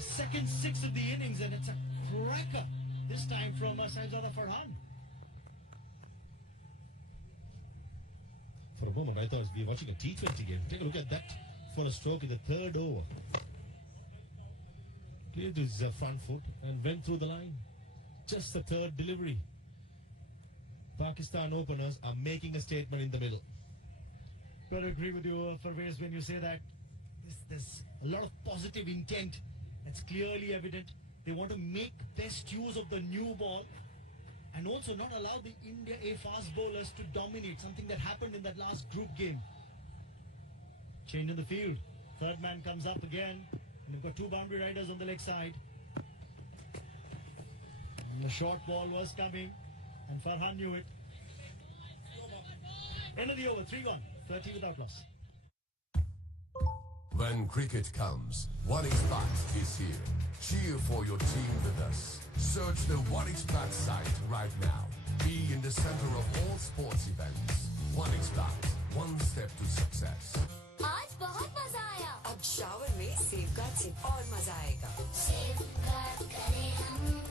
second six of the innings, and it's a cracker this time from Saibzada Farhan. For a moment, I thought we were watching a T20 game. Take a look at that for a stroke in the third over. Cleared his front foot and went through the line. Just the third delivery. Pakistan openers are making a statement in the middle. Got to agree with you, Farvez, when you say that there's a lot of positive intent. That's clearly evident. They want to make best use of the new ball and also not allow the India A fast bowlers to dominate, something that happened in that last group game. Change in the field. Third man comes up again. And they've got two boundary riders on the leg side. And the short ball was coming. And Farhan knew it. End of the over, 3 gone. 30 without loss. When cricket comes, 1xBet is here. Cheer for your team with us. Search the 1xBet site right now. Be in the center of all sports events. 1xBet, one step to success. आज बहुत मजा आया। अब shower में safeguard से और मजा आएगा। सेफगार्ड करें हम,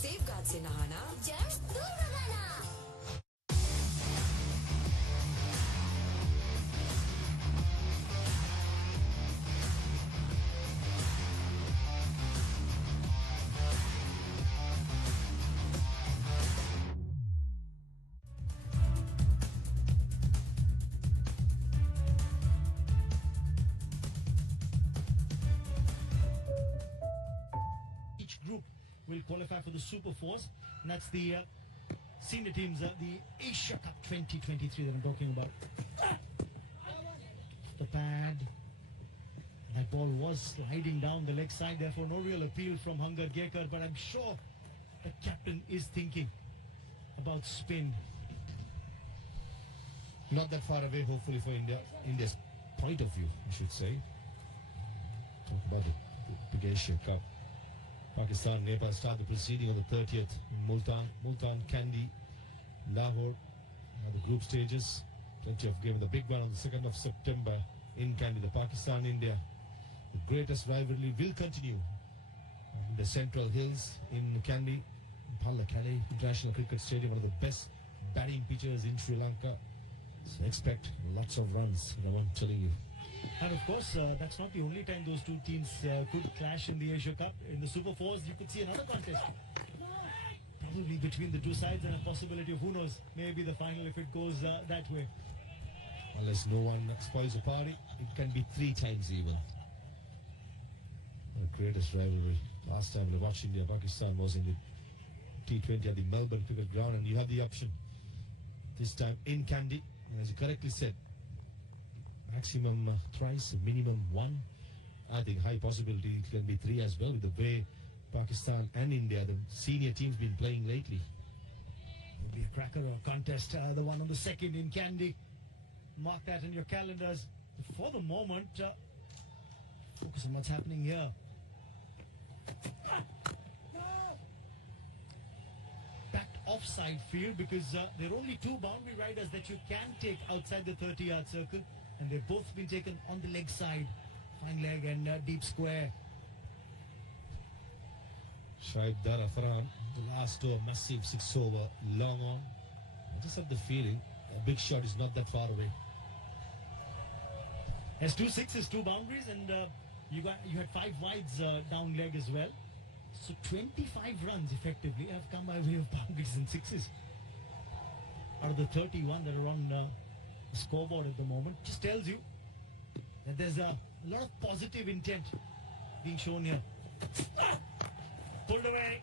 सेफगार्ड से नहाना, जर्म्स दूर भगाना। Will qualify for the Super Fours, and that's the senior teams, the Asia Cup 2023 that I'm talking about. The pad. That ball was sliding down the leg side, therefore no real appeal from Hangar Gekar, but I'm sure the captain is thinking about spin. Not that far away, hopefully, for India's point of view, I should say. Talk about the big Asia Cup. Pakistan, Nepal start the proceeding on the 30th in Multan, Kandy, Lahore. The group stages. Plenty of game. The big one on the 2nd of September in Kandy. The Pakistan-India. The greatest rivalry will continue in the Central Hills in Kandy. Pallakali International Cricket Stadium, one of the best batting pitches in Sri Lanka. So expect lots of runs, I'm telling you. And of course, that's not the only time those two teams could clash in the Asia Cup. In the Super Fours, you could see another contest. Probably between the two sides, and a possibility of, who knows, maybe the final if it goes that way. Unless no one spoils the party, it can be 3 times even. The greatest rivalry. Last time we watched India-Pakistan was in the T20 at the Melbourne Cricket Ground, and you have the option this time in Kandy. As you correctly said, maximum thrice, minimum 1. I think high possibility it can be 3 as well, with the way Pakistan and India, the senior teams, been playing lately. It'll be a cracker or a contest, the one on the 2nd in Kandy. Mark that in your calendars. For the moment, focus on what's happening here. Backed offside field, because there are only 2 boundary riders that you can take outside the 30-yard circle. And they've both been taken on the leg side. Fine leg and deep square. Saibzada Farhan, the last over, massive 6 over, long on. I just have the feeling a big shot is not that far away. Has 2 sixes, 2 boundaries, and you had 5 wides down leg as well. So 25 runs effectively have come by way of boundaries and 6s. Out of the 31 that are on the scoreboard at the moment, just tells you that there's a lot of positive intent being shown here. Pulled away,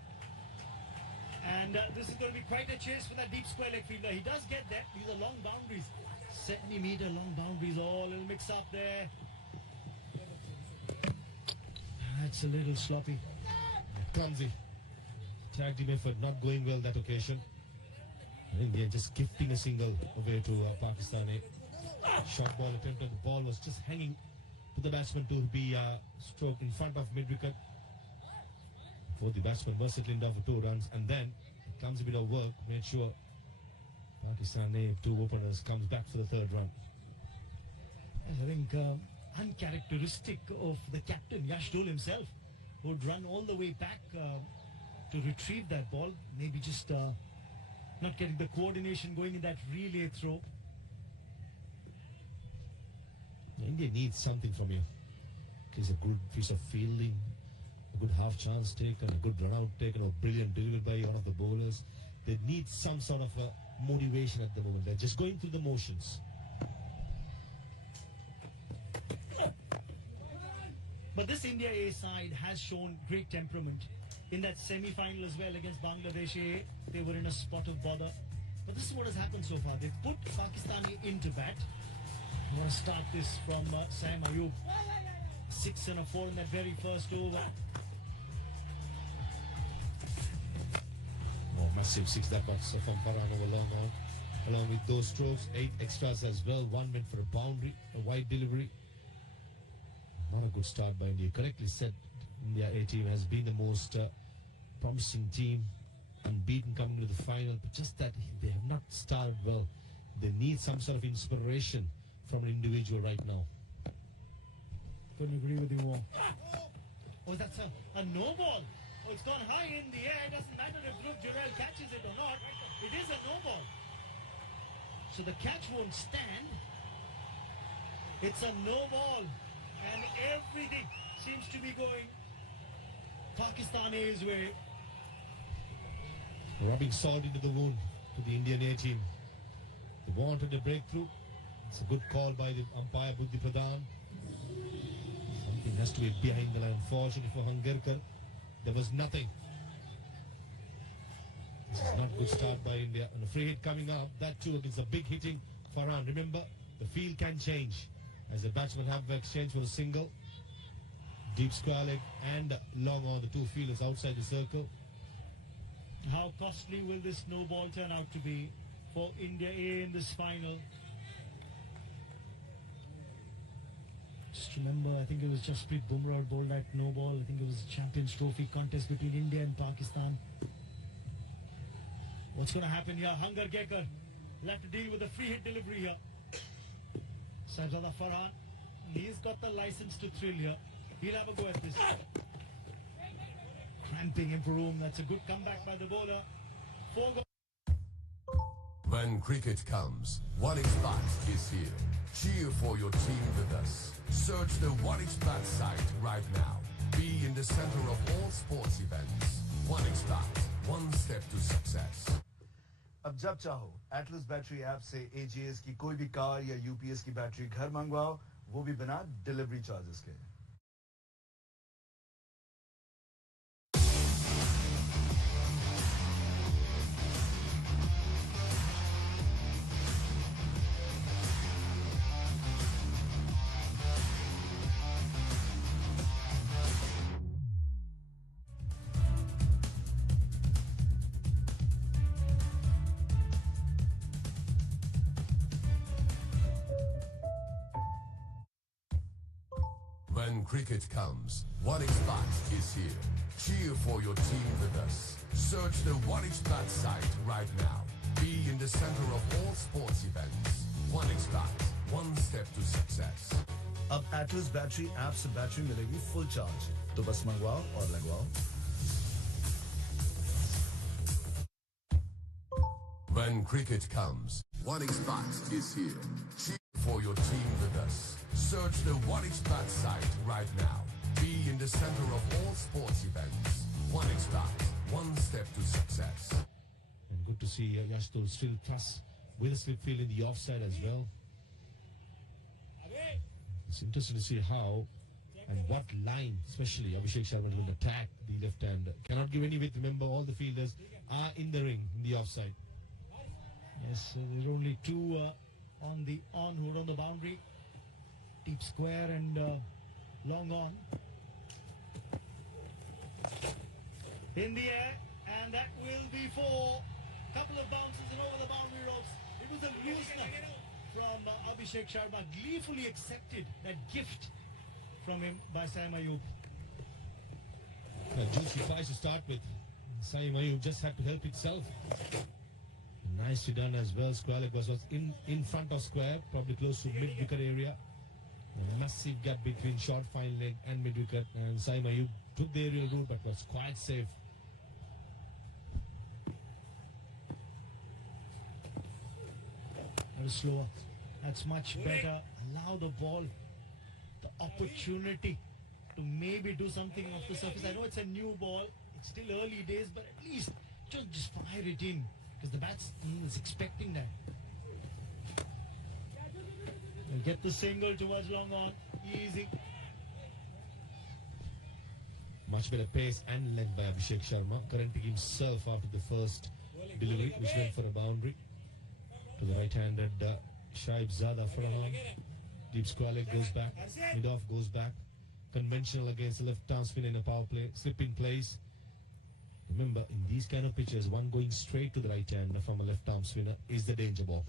and this is going to be quite a chase for that deep square leg fielder. He does get that. These are long boundaries, centimeter long boundaries, all a little mix up there. That's a little sloppy, Clumsy tag team effort, not going well that occasion. India just gifting a single away to Pakistan. Short ball attempt, and the ball was just hanging to the batsman to be stroked in front of mid-wicket. For the batsman was settled down for 2 runs, and then it comes a bit of work, made sure Pakistan 2 openers comes back for the 3rd run. I think uncharacteristic of the captain, Yash Dole himself, who would run all the way back to retrieve that ball. Maybe just not getting the coordination going in that relay throw. India needs something from you. It's a good piece of fielding, a good half chance taken, a good run out taken, a brilliant delivery by one of the bowlers. They need some sort of a motivation at the moment. They're just going through the motions. But this India A side has shown great temperament. In that semi-final as well against Bangladesh A, they were in a spot of bother. But this is what has happened so far. They've put Pakistani into bat. I'm going to start this from Saim Ayub. 6 and a 4 in that very first over. Oh, massive 6 that got from Farhan over long on. Along with those strokes, 8 extras as well. 1 meant for a boundary, a wide delivery. Not a good start by India. Correctly said, India A team has been the most promising team, unbeaten coming to the final, but just that they have not started well. They need some sort of inspiration from an individual right now. Couldn't agree with you more. Oh, that's a no ball. Oh, it's gone high in the air. It doesn't matter if Dhruv Jurel catches it or not. It is a no ball. So the catch won't stand. It's a no ball. And everything seems to be going Pakistani's way. Rubbing salt into the wound to the Indian A team. They wanted a breakthrough. It's a good call by the umpire Buddhi Pradhan. Something has to be behind the line. Unfortunately for Hangarkar, there was nothing. This is not a good start by India. And a free hit coming up. That too against a big hitting Farhan. Remember, the field can change. As the batsmen have exchanged for a single. Deep square leg and long on, the two fielders outside the circle. How costly will this no ball turn out to be for India A in this final? Just remember, I think it was Jasprit Bumrah who bowled that no ball. I think it was a Champions Trophy contest between India and Pakistan. What's going to happen here? Hangar Gekar will have to deal with a free hit delivery here. Saibzada Farhan, he's got the license to thrill here. He'll have a go at this. Cramping him for room. That's a good comeback by the bowler. 4 goals. When cricket comes, 1xBet is here. Cheer for your team with us. Search the 1xBet site right now. Be in the center of all sports events. 1xBet, one step to success. अब जब चाहो Atlas battery app से AGS की कोई भी car या UPS की battery घर मंगवाओ, वो भी बिना डिलीवरी चार्जेस के। When cricket comes, 1xBet is here. Cheer for your team with us. Search the 1xBet site right now. Be in the center of all sports events. 1xBet, one step to success. अब Atlas battery app से battery मिलेगी full charge, तो बस मंगवाओ और लगवाओ। When cricket comes, 1xBet is here. Cheer for your team with us. Search the 1xBet site right now. Be in the center of all sports events. 1xBet, one step to success. And good to see Yash Dole still plus with a slip field in the offside as well. It's interesting to see how and what line, especially Abhishek Sharma will attack the left hand. Cannot give any width. Remember, all the fielders are in the ring, in the offside. Yes, there are only 2 on the on who are on the boundary. Deep square and long on. In the air, and that will be for a couple of bounces and over the boundary ropes. It was a Muesner from Abhishek Sharma, gleefully accepted that gift from him by Saim Ayub. Juicy tries to start with. Saim Ayub just had to help itself. Nicely done as well. Square leg was in front of square, probably close to mid-wicket area. A massive gap between short fine leg and mid wicket, and Saim Ayub took the aerial route but was quite safe. That was slower. That's much better. Allow the ball the opportunity to maybe do something off the surface. I know it's a new ball. It's still early days, but at least just fire it in, because the batsman is expecting that. They'll get the single towards long on. Easy. Much better pace and length by Abhishek Sharma, correcting himself after the first delivery, which went for a boundary. To the right-handed Shaib Zada Farhan. Deep square leg goes back. Mid-off goes back. Conventional against the left-arm spin in a power play. Slip in place. Remember, in these kind of pitches, one going straight to the right hand from a left-arm spinner is the danger ball.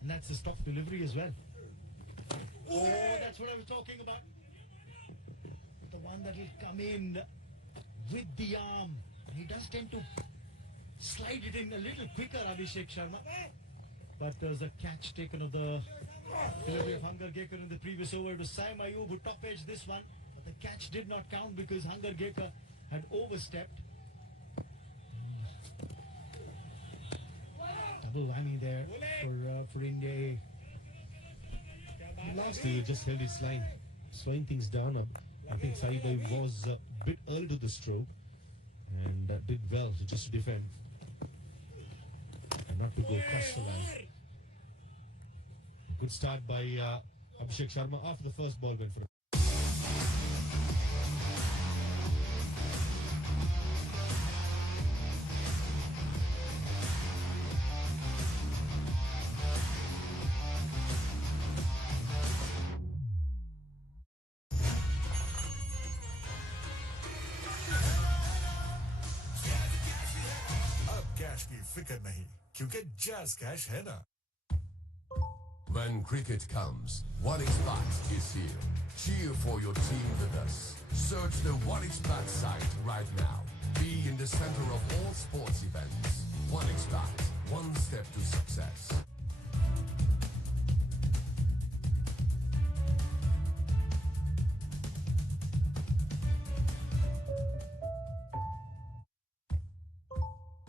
And that's the stop delivery as well. Oh, that's what I was talking about. The one that will come in with the arm. And he does tend to slide it in a little quicker, Abhishek Sharma. But there was a catch taken of the delivery of Hangar Gekar in the previous over. It was Saim Ayub who top-edged this one. But the catch did not count because Hangar Gekar had overstepped. Double whammy there for India. Last year, just held its line, slowing things down. I think Saib Ayub was a bit early to the stroke and did well just to defend and not to go across the line. Good start by Abhishek Sharma after the first ball went for. फिक्र नहीं क्योंकि jazz cash है ना. When cricket comes, 1xBet is here. Cheer for your team with us. Search the 1xBet site right now. Be in the center of all sports events. 1xBet, one step to success.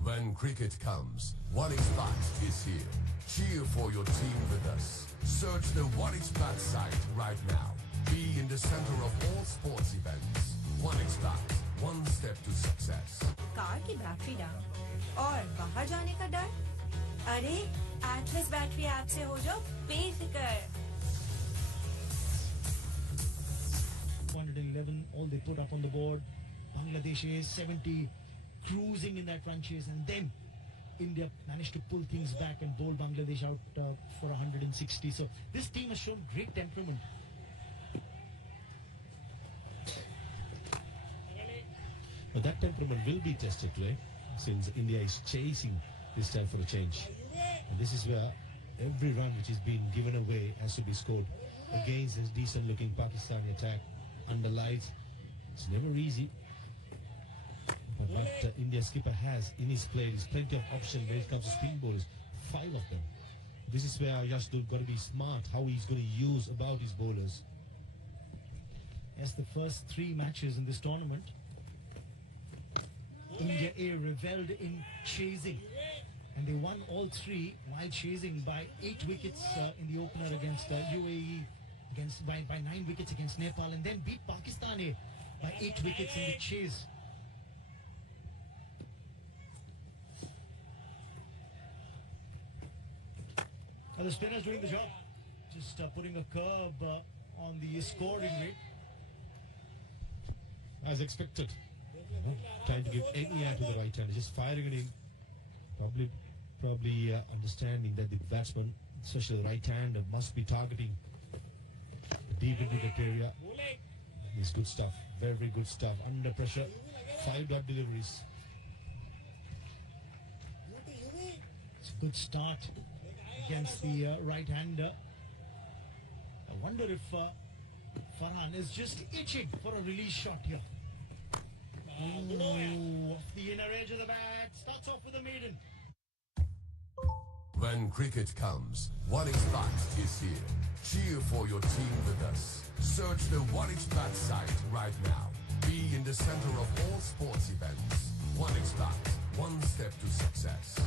When cricket comes, 1xBet is here. Cheer for your team with us. Search the 1xBet site right now. Be in the center of all sports events. 1xBet, one step to success. Car की battery down और बाहर जाने का डर? अरे Atlas battery app से हो जाओ बेफिक्र. 111, all they put up on the board. Bangladesh is 70, cruising in that run chase, and then India managed to pull things back and bowl Bangladesh out for 160. So this team has shown great temperament. But that temperament will be tested today, since India is chasing this time for a change. And this is where every run which is being given away has to be scored against this decent-looking Pakistani attack under lights. It's never easy. But what India's skipper has in his plate is plenty of options when it comes to spin bowlers. 5 of them. This is where Yashdev got to be smart how he's going to use about his bowlers. Yes, the first 3 matches in this tournament, India A reveled in chasing, and they won all 3 while chasing by 8 wickets in the opener against UAE, by 9 wickets against Nepal, and then beat Pakistan A by 8 wickets in the chase. Now the spinner's doing the job, just putting a curb on the scoring rate. As expected. Trying to give any hand to the right hand, just firing it in. Probably understanding that the batsman, especially the right hand, must be targeting deep into that area. It's good stuff, very good stuff. Under pressure, 5 dot deliveries. It's a good start against the right-hander. I wonder if Farhan is just itching for a release shot here. Oh, off the inner edge of the bat. Starts off with a maiden. When cricket comes, 1xBet is here. Cheer for your team with us. Search the 1xBet site right now. Be in the center of all sports events. 1xBet, one step to success.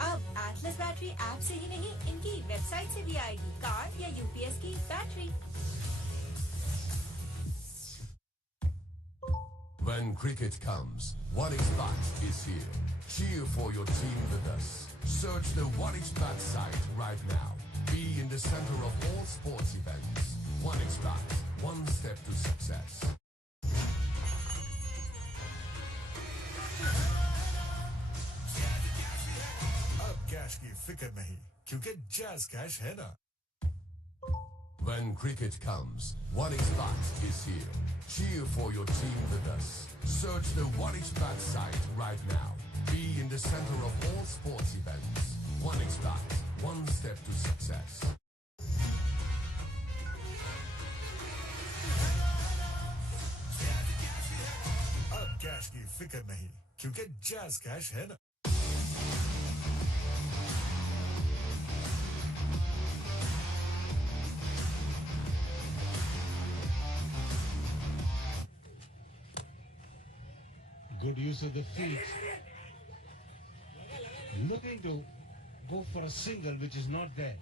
अब Atlas battery app से ही नहीं, इनकी website से भी आएगी car या UPS की battery. When cricket comes, 1xBet is here. Cheer for your team with us. Search the 1xBet site right now. Be in the center of all sports events. 1xBet, one step to success. अब cash की फिक्र नहीं, क्योंकि jazz cash है ना। When cricket comes, 1xBet is here. Cheer for your team with us. Search the 1xBet site right now. Be in the center of all sports events. 1xBet, one step to success. अब cash की फिक्र नहीं, क्योंकि jazz cash है ना। Good use of the feet. Looking to go for a single, which is not there.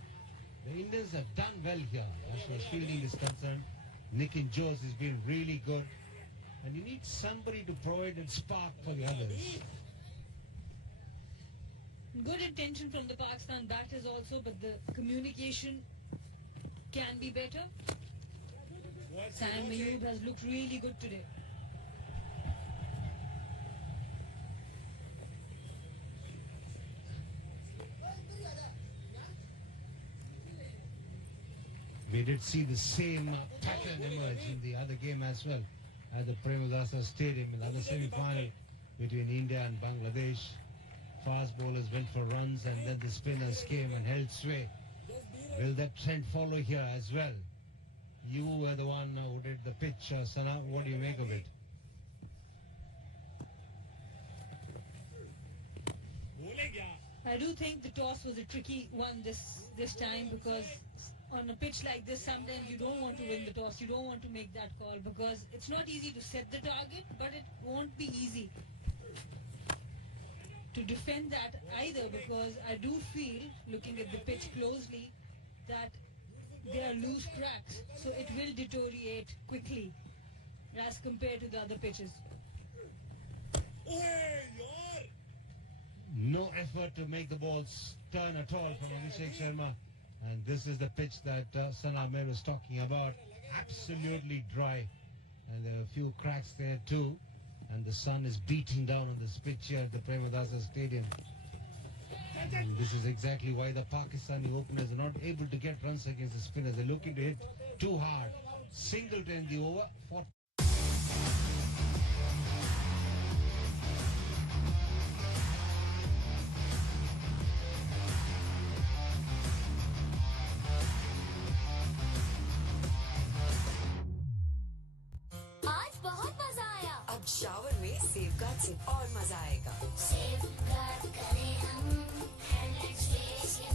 The Indians have done well here as far as fielding is concerned. Nick and Jones has been really good. And you need somebody to provide and spark for the others. Good intention from the Pakistan batters also, but the communication can be better. Sam Ayub has looked really good today. We did see the same pattern emerge in the other game as well at the Premadasa Stadium in the other semi-final between India and Bangladesh. Fast bowlers went for runs and then the spinners came and held sway. Will that trend follow here as well? You were the one who did the pitch, Sana. What do you make of it? I do think the toss was a tricky one this time, because on a pitch like this, sometimes you don't want to win the toss. You don't want to make that call because it's not easy to set the target, but it won't be easy to defend that either, because I do feel, looking at the pitch closely, that there are loose cracks, so it will deteriorate quickly as compared to the other pitches. No effort to make the balls turn at all from Abhishek Sharma. And this is the pitch that Sana Ahmed was talking about. Absolutely dry. And there are a few cracks there too. And the sun is beating down on this pitch here at the Premadasa Stadium. And this is exactly why the Pakistani openers are not able to get runs against the spinners. They're looking to hit too hard. Singleton in the over. आज बहुत मजा आया। अब shower में safeguard से और मजा आएगा। सेफगार्ड करें हम, हैंडलेस फेस ये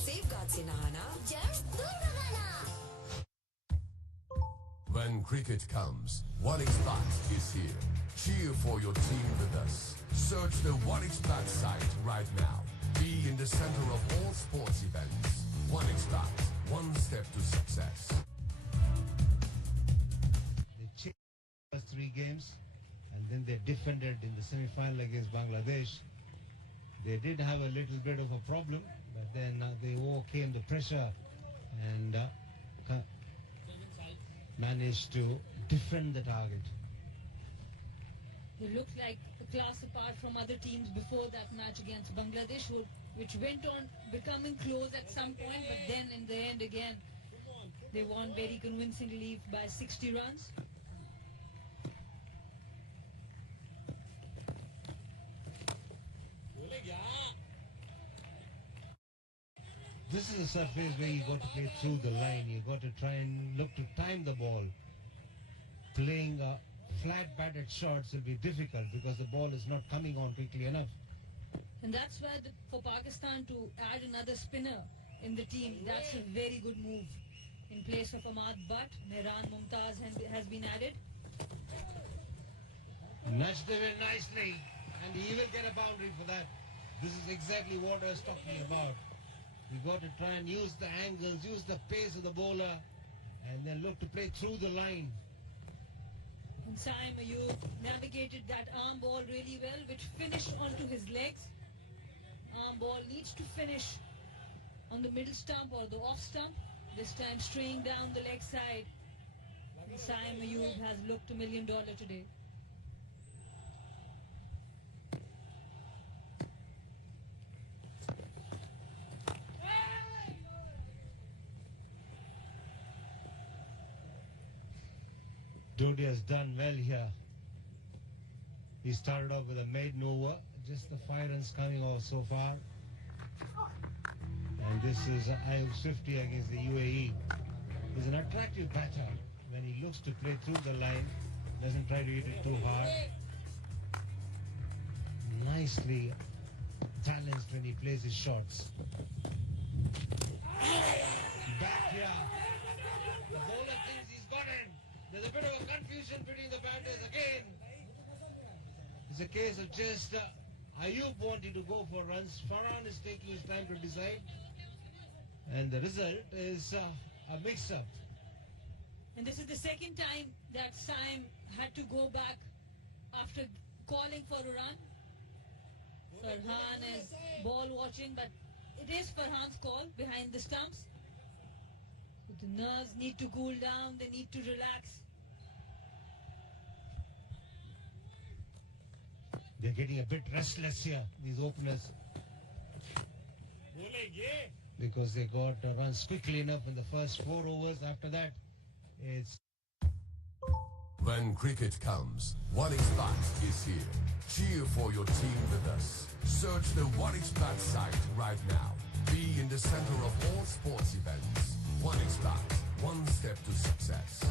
सेफगार्ड से नहाना, जर्म्स दूर भगाना। When cricket comes, 1xBet is here. Cheer for your team with us. Search the 1xBet site right now. Be in the center of all sports events. 1xBet, one step to success. They changed the first 3 games and then they defended in the semi-final against Bangladesh. They did have a little bit of a problem, but then they overcame the pressure and managed to defend the target. They looked like a class apart from other teams before that match against Bangladesh, which went on becoming close at some point, but then in the end again, They won very convincingly by 60 runs. This is a surface where you got to play through the line. You got to try and look to time the ball. Playing flat batted shots will be difficult because the ball is not coming on quickly enough. And that's where for Pakistan to add another spinner in the team, that's a very good move. In place of Ahmad Butt, Mehran Mumtaz has been added. Nudged him in nicely, and he will get a boundary for that. This is exactly what I was talking about. You got to try and use the angles, use the pace of the bowler, and then look to play through the line. And Saim Ayub navigated that arm ball really well, which finished onto his legs. Arm ball needs to finish on the middle stump or the off stump. This time straying down the leg side. And Saim Ayub has looked $1 million today. Dodi has done well here. He started off with a maiden over, just the 5 runs coming off so far. And this is Ayub's 50 against the UAE. He's an attractive batter when he looks to play through the line, doesn't try to hit it too hard. Nicely balanced when he plays his shots. Back here. The bowler thinks he's got him. There's a bit of a confusion between the batters again. It's a case of just Ayub wanting to go for runs. Farhan is taking his time to decide. And the result is a mix-up. And this is the second time that Saim had to go back after calling for a run. Farhan is ball watching, but it is Farhan's call behind the stumps. So the nerves need to cool down, they need to relax. They're getting a bit restless here, these openers. Because they got runs quickly enough in the first 4 overs. After that, it's... When cricket comes, OneXBet is here. Cheer for your team with us. Search the OneXBet site right now. Be in the center of all sports events. OneXBet, one step to success.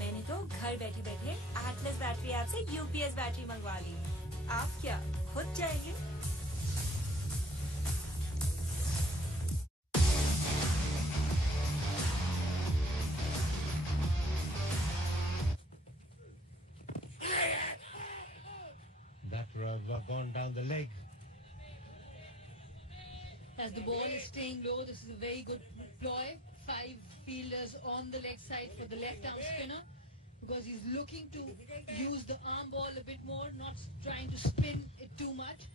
मैंने तो घर बैठे बैठे Atlas battery app से UPS battery मंगवा ली। आप क्या खुद जाएंगे? That gone down the leg. As the ball is staying low, this is a very good ploy. 5 fielders on the leg side for the left arm spinner, because he's looking to use the arm ball a bit more, not trying to spin it too much.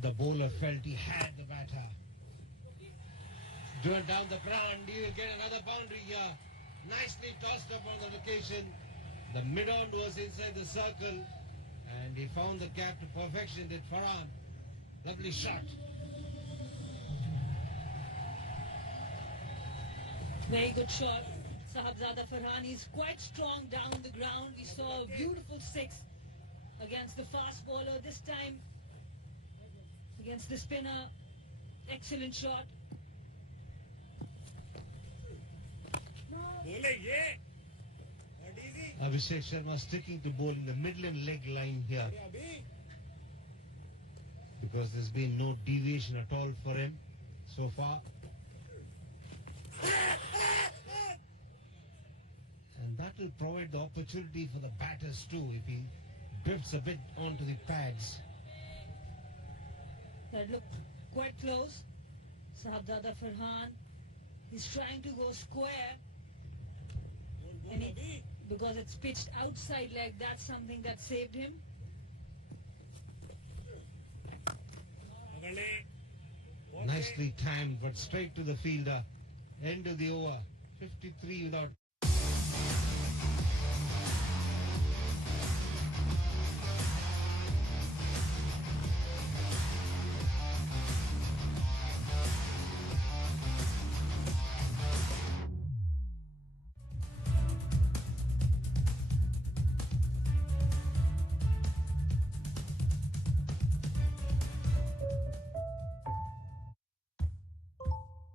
The bowler felt he had the batter. Driven down the ground, he will get another boundary here. Nicely tossed up on the location. The mid-on was inside the circle, and he found the gap to perfection. Did Farhan. Lovely shot. Very good shot. Sahabzada Farhan is quite strong down the ground. We saw a beautiful 6 against the fast bowler. This time against the spinner. Excellent shot. Abhishek Sharma sticking to bowl in the Midland leg line here, because there's been no deviation at all for him so far. And that will provide the opportunity for the batters too. If he drifts a bit onto the pads. That looked quite close. Sahabzada Farhan is trying to go square, and because it's pitched outside leg, that's something that saved him. Nicely timed, but straight to the fielder. End of the over. 53 without.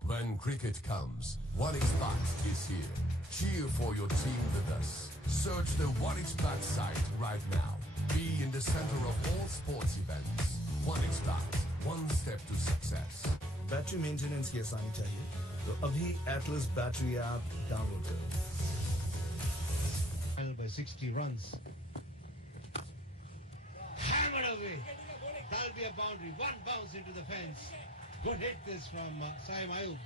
When cricket comes, OneXBet is here. Cheer for your team with us. Search the OneXBet site right now. Be in the center of all sports events. OneXBet, one step to success. Battery maintenance की आसानी चाहिए तो अभी Atlas battery app download करो By 60 runs. Hammered away. That'll be a boundary. One bounce into the fence. Good hit this from Saim Ayub.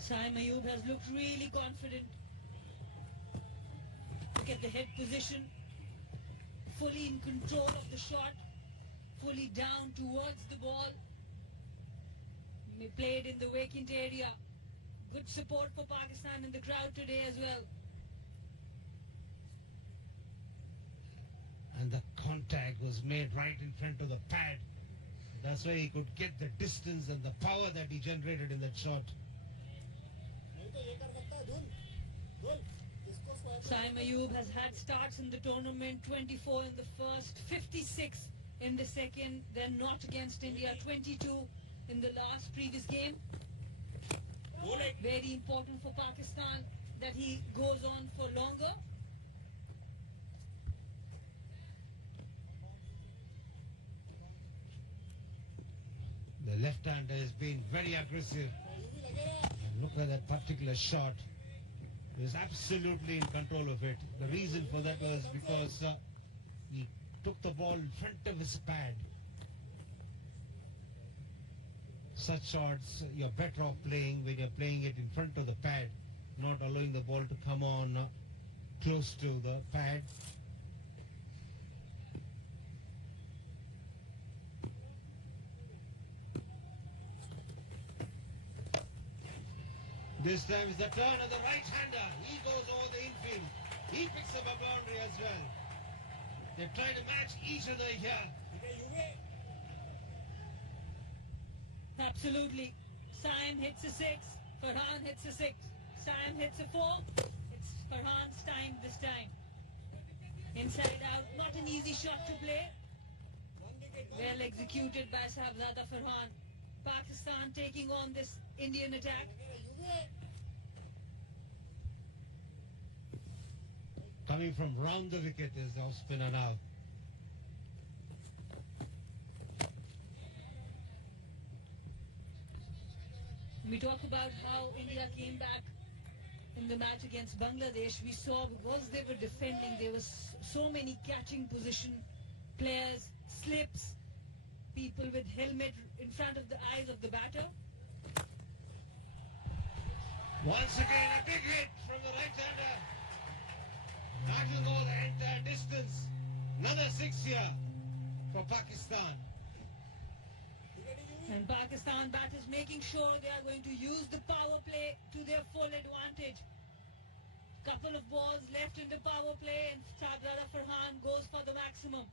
Saim Ayub has looked really confident. Look at the head position. Fully in control of the shot. Fully down towards the ball. He played in the vacant area. Good support for Pakistan in the crowd today as well. And the contact was made right in front of the pad. That's why he could get the distance and the power that he generated in that shot. Saim Ayub has had starts in the tournament, 24 in the first, 56 in the second, then not against India, 22 in the last previous game. Very important for Pakistan that he goes on for longer. The left-hander has been very aggressive. And look at that particular shot. He was absolutely in control of it. The reason for that was because he took the ball in front of his pad. Such shots, you're better off playing when you're playing it in front of the pad, not allowing the ball to come on close to the pad. This time is the turn of the right-hander. He goes over the infield. He picks up a boundary as well. They're trying to match each other here. Absolutely. Saim hits a 6. Farhan hits a 6. Saim hits a 4. It's Farhan's time this time. Inside out. Not an easy shot to play. Well executed by Sahabzada Farhan. Pakistan taking on this Indian attack. Coming from round the wicket is the off spinner now. We talk about how India came back in the match against Bangladesh. We saw because they were defending, there was so many catching position players, slips, people with helmet in front of the eyes of the batter. Once again, a big hit from the right-hander. That will go the entire distance. Another 6 here for Pakistan. And Pakistan batters making sure they are going to use the power play to their full advantage. Couple of balls left in the power play and Sahabzada Farhan goes for the maximum.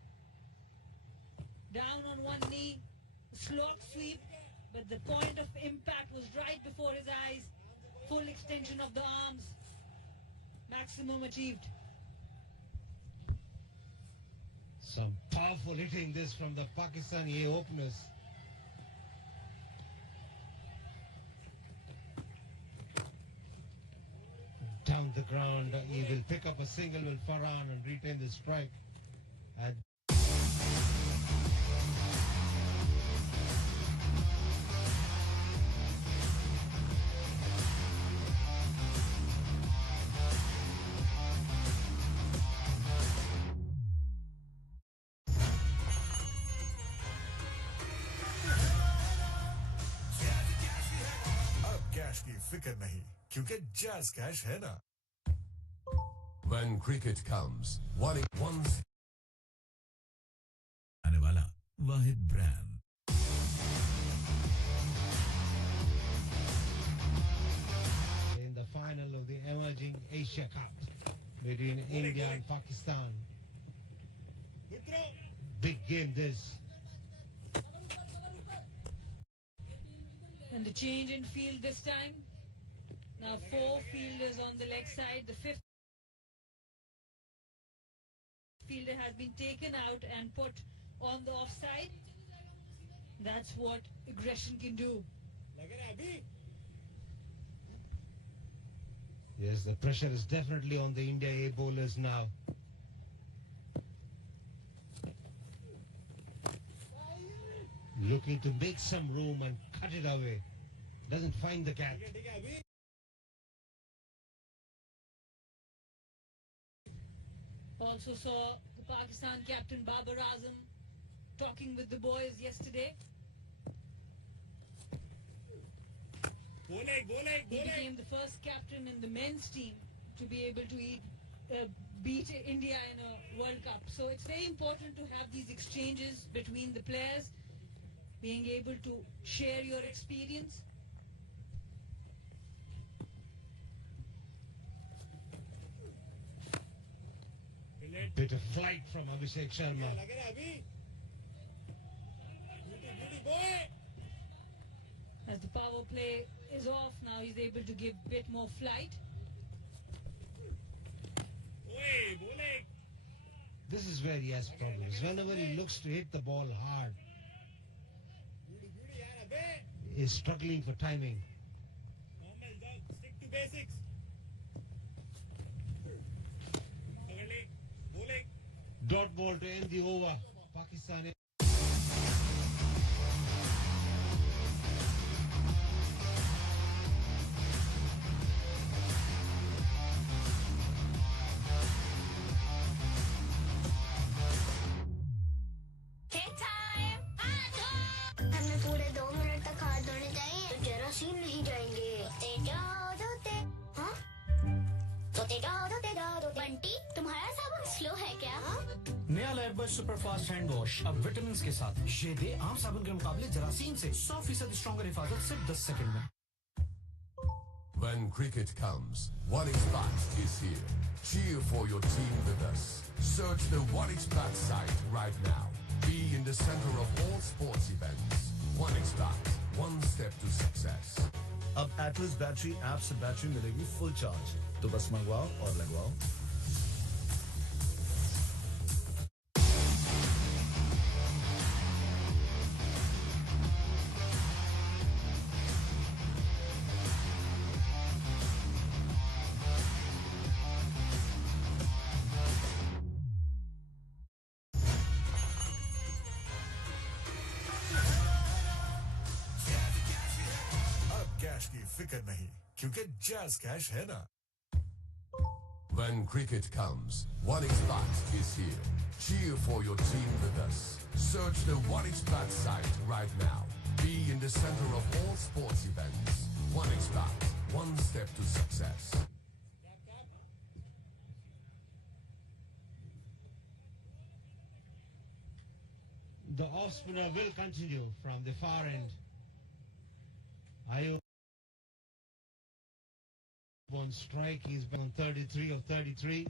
Down on one knee, slog sweep, but the point of impact was right before his eyes. Full extension of the arms. Maximum achieved. Some powerful hitting this from the Pakistani openers. Down the ground, he will pick up a single with Farhan and retain the strike. And फिक्र नहीं, क्योंकि jazz cash है ना। When cricket comes, one आने वाला वाहिद brand. In the final of the emerging Asia Cup between India and Pakistan. Big game this. And the change in field this time. Now 4 fielders on the leg side. The 5th fielder has been taken out and put on the offside. That's what aggression can do. Yes, the pressure is definitely on the India A bowlers now. Looking to make some room and cut it away. Doesn't find the gap. Also saw the Pakistan captain Babar Azam talking with the boys yesterday. He became the first captain in the men's team to be able to beat India in a World Cup. So it's very important to have these exchanges between the players, being able to share your experience. Bit of flight from Abhishek Sharma. As the power play is off, now he's able to give a bit more flight. This is where he has problems. Whenever he looks to hit the ball hard, he's struggling for timing. Stick to basics. Dot ball to end the over. Pakistan. हमें पूरे 2 minute तक हाथ धोने चाहिए तो जरासीम नहीं जाएंगे बंटी तुम्हारा साबुन स्लो है क्या नया लाइफबॉय सुपरफास्ट हैंड वॉश अब विटामिन के साथ ये दे आम साबुन के मुकाबले जरासीम से 100% स्ट्रॉन्गर हिफाजत सिर्फ 10 सेकंड में। When cricket comes, OneXBet is here. Cheer for your team with us. Search the OneXBet site right now. Be in the center of all sports events. OneXBet, one step to success. अब Atlas battery app से battery मिलेगी full charge, तो बस मंगवाओ और लगवाओ। Cash की फिक्र नहीं, क्योंकि जैज कैश है ना। When cricket comes, OneXBet is here. Cheer for your team with us. Search the OneXBet site right now. Be in the center of all sports events. OneXBet, one step to success. The off spinner will continue from the far end. Ayub on strike. He's been on 33 of 33.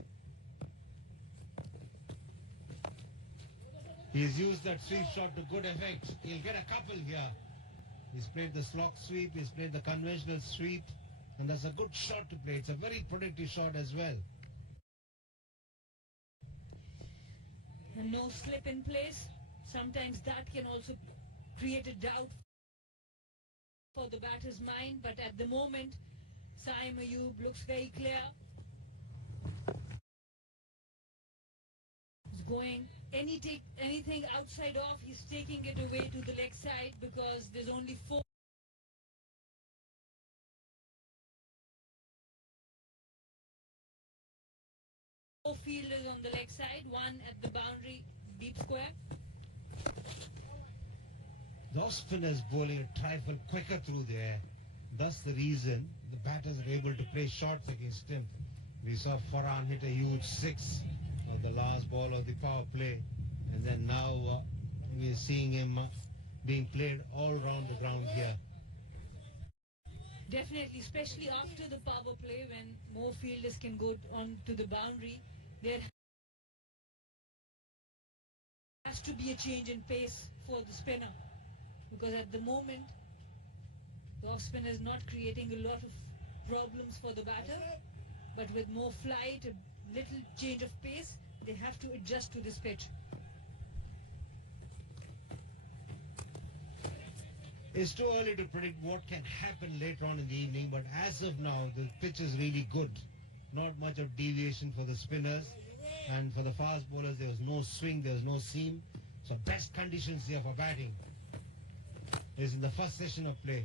He's used that sweep shot to good effect. He'll get a couple here. He's played the slog sweep. He's played the conventional sweep. And that's a good shot to play. It's a very predictive shot as well. And no slip in place. Sometimes that can also create a doubt for the batter's mind. But at the moment, Saim Ayub looks very clear. He's going anything outside off, he's taking it away to the leg side because there's only 4 fielders on the leg side, 1 at the boundary deep square. The off spinner is bowling a trifle quicker through there. That's the reason the batters are able to play shots against him. We saw Farhan hit a huge 6 at the last ball of the power play. And then now we're seeing him being played all around the ground here. Definitely, especially after the power play when more fielders can go on to the boundary, there has to be a change in pace for the spinner, because at the moment the off spinner is not creating a lot of problems for the batter, but with more flight, a little change of pace, they have to adjust to this pitch. It's too early to predict what can happen later on in the evening, but as of now, the pitch is really good. Not much of deviation for the spinners, and for the fast bowlers, there was no swing, there was no seam. So best conditions here for batting is in the first session of play.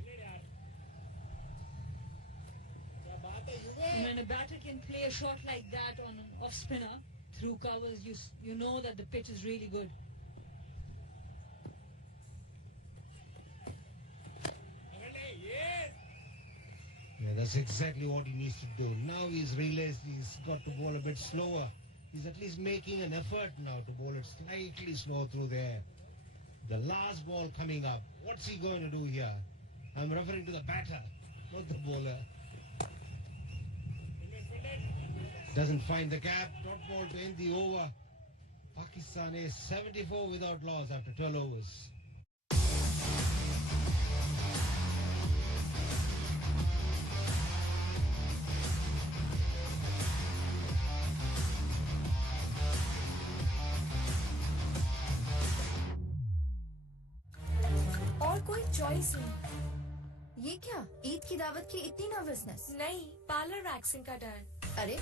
And when a batter can play a shot like that on an off spinner through covers, you know that the pitch is really good. Yeah, that's exactly what he needs to do. Now he's realized he's got to bowl a bit slower. He's at least making an effort now to bowl it slightly slow through the air. The last ball coming up. What's he going to do here? I'm referring to the batter, not the bowler. Doesn't find the gap. Dot ball to end the over. Pakistan is 74 without loss after 12 overs. और कोई choice नहीं। ये क्या ईद की दावत की इतनी nervousness? नहीं, पार्लर वैक्सिंग का डर। अरे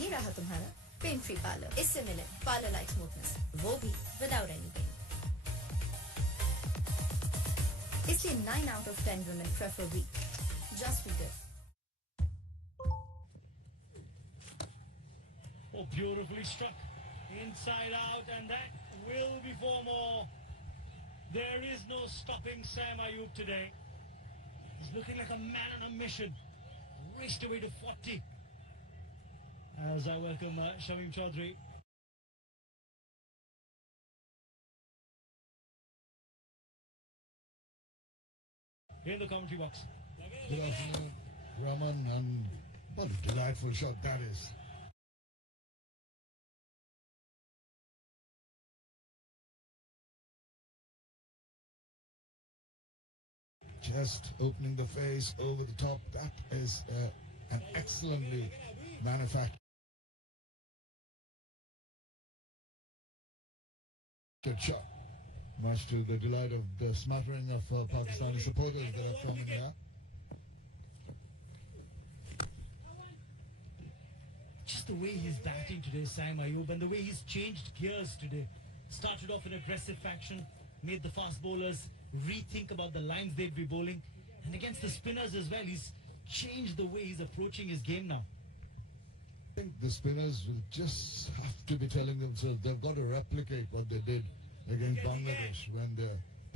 ये रहा तुम्हारा पेन फ्री पार्लर। इससे मिले पार्लर लाइक स्मूथनेस, वो भी विदाउट एनी पेन। इसलिए 9 out of 10 women prefer we. Just be good. Oh, beautifully struck. Inside out, and that will be 4 more. There is no stopping Sam Ayub today. He's looking like a man on a mission. Raced away to 40. As I welcome Shamim Chaudhry. In the commentary box. Good afternoon, Raman, and what a delightful shot that is. Just opening the face over the top. That is an excellently manufactured shot. Much to the delight of the smattering of Pakistani supporters that have come in here. Just the way he's batting today, Sam Ayub, and the way he's changed gears today. Started off in aggressive fashion, made the fast bowlers rethink about the lines they'd be bowling, and against the spinners as well, he's changed the way he's approaching his game now. I think the spinners will just have to be telling themselves they've got to replicate what they did against Bangladesh when the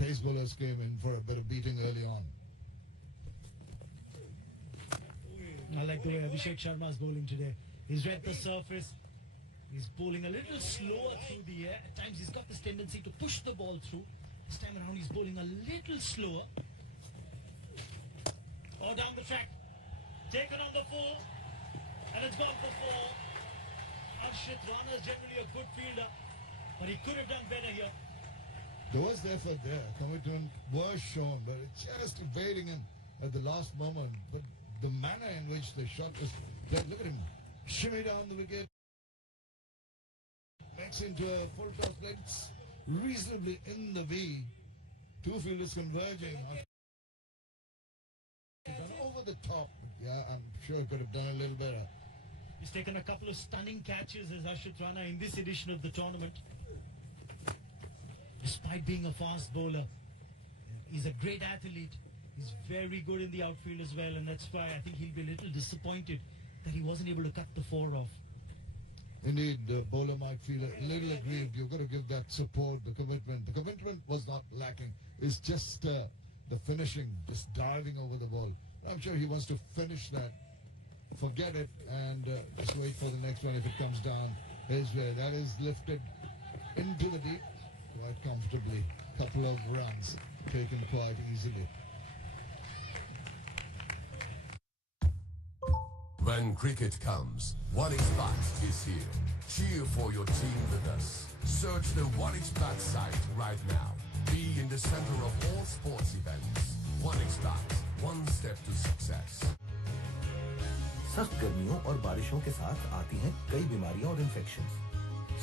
pace bowlers came in for a bit of beating early on. I like the way Abhishek Sharma is bowling today. He's read the surface. He's bowling a little slower through the air. At times he's got this tendency to push the ball through. This time around he's bowling a little slower. Or down the track. Taken on the 4. And it's gone for 4. Arshit Rana is generally a good fielder, but he could have done better here. There was the effort there. Commitment was shown, but it's just evading him at the last moment. But the manner in which the shot was played, look at him shimmy down the wicket, makes into a full toss play. It's reasonably in the V. Two fielders converging over the top. Yeah, I'm sure he could have done a little better. He's taken a couple of stunning catches as Arshit Rana in this edition of the tournament. Despite being a fast bowler, he's a great athlete. He's very good in the outfield as well, and that's why I think he'll be a little disappointed that he wasn't able to cut the 4 off. Indeed, the bowler might feel a little aggrieved. You've got to give that support, the commitment. The commitment was not lacking. It's just the the finishing, just diving over the ball. I'm sure he wants to finish that. Forget it and just wait for the next one if it comes down his way. That is lifted into the deep quite comfortably. Couple of runs taken quite easily. When cricket comes, 1xBet is here. Cheer for your team with us. Search the 1xBet site right now. Be in the center of all sports events. 1xBet, one step to success. सख्त गर्मियों और बारिशों के साथ आती हैं कई बीमारियां और इन्फेक्शंस।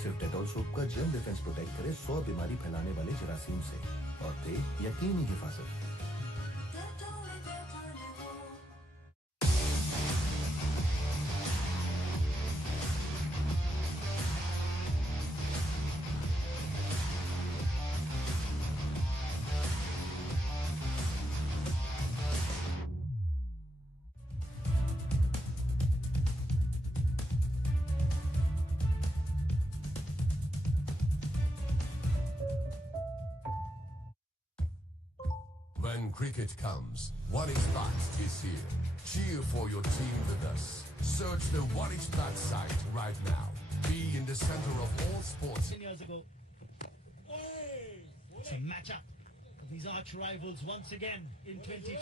सिर्फ डेटॉल सोप का जर्म डिफेंस प्रोटेक्ट करे 100 बीमारी फैलाने वाले जरासीम से और दे यकीनी हिफाजत। When cricket comes, 1xBet is here. Cheer for your team with us. Search the 1xBet site right now. Be in the center of all sports. 10 years ago. It's a matchup of these arch rivals once again in 20.